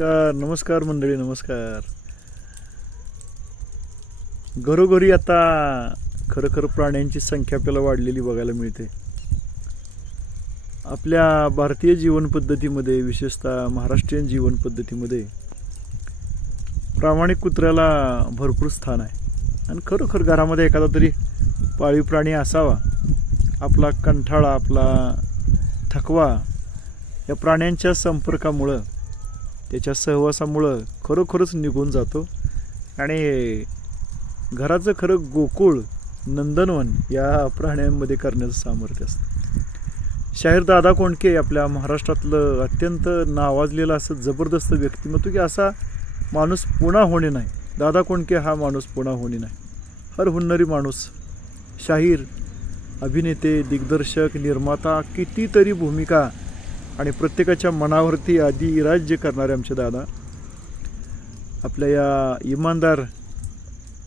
नमस्कार नमस्कार मंडळी, नमस्कार. घरोघरी आता खरं प्राण्यांची संख्या आपल्याला वाढलेली बघायला मिळते. आपल्या भारतीय जीवन पद्धतीमध्ये, विशेषतः महाराष्ट्रीयन जीवन पद्धतीमध्ये प्रामाणिक कुत्र्याला भरपूर स्थान आहे. आणि खरोखर घरामध्ये एखादा तरी पाळीव प्राणी असावा. आपला कंठाळा, आपला थकवा या प्राण्यांच्या संपर्कामुळं, त्याच्या सहवासामुळं खरोखरच निघून जातो. आणि घराचं खरं गोकुळ, नंदनवन या प्राण्यांमध्ये करण्याचं सामर्थ्य असतं. शाहीर दादा कोंडके आपल्या महाराष्ट्रातलं अत्यंत नावाजलेलं असं जबरदस्त व्यक्तिमत्व, की असा माणूस पुन्हा होणे नाही. दादा कोंडके हा माणूस पुन्हा होणे नाही. हर हुन्नरी माणूस, शाहीर, अभिनेते, दिग्दर्शक, निर्माता, कितीतरी भूमिका आणि प्रत्येकाच्या मनावरती आधी राज्य करणारे आमचे दादा. आपल्या या इमानदार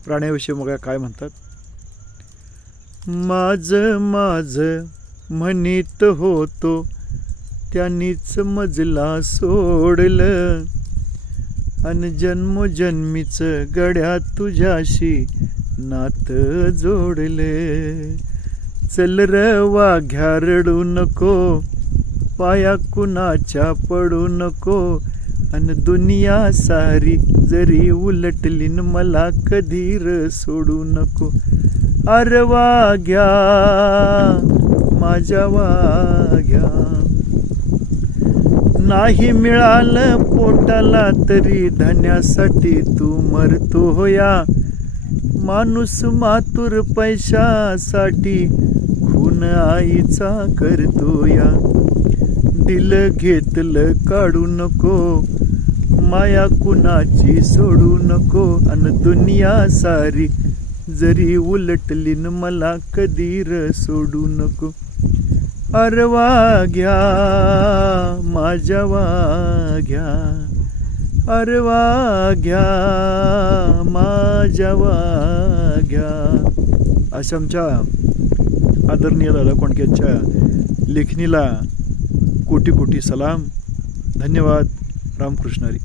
प्राण्याविषयी मग काय म्हणतात? माझं माझं म्हणीत होतो, त्यांनीच मजला सोडलं. अन जन्मोजन्मीचं गड्या तुझ्याशी नातं जोडले. चल र वाघ्या रडू नको, पाया कुणाच्या पडू नको. अन दुनिया सारी जरी उलटली न मला कधी र सोडू नको. अरे वाघ्या, माझ्या वाघ्या, नाही मिळालं पोटाला तरी धान्यासाठी तू मरतो होया. माणूस मातुर पैशासाठी खून आईचा करतो या. दिल घेतलं काढू नको, माया कुणाची सोडू नको. अन दुनिया सारी जरी उलटली न मला कधी र सोडू नको. अरे वाघ्या, माझ्या वाघ्या, अरे वाघ्या, माझ्या वाघ्या. अशा आमच्या आदरणीय दादा कोंडकेंच्या लेखणीला कोटी कोटी सलाम. धन्यवाद. रामकृष्ण हरी.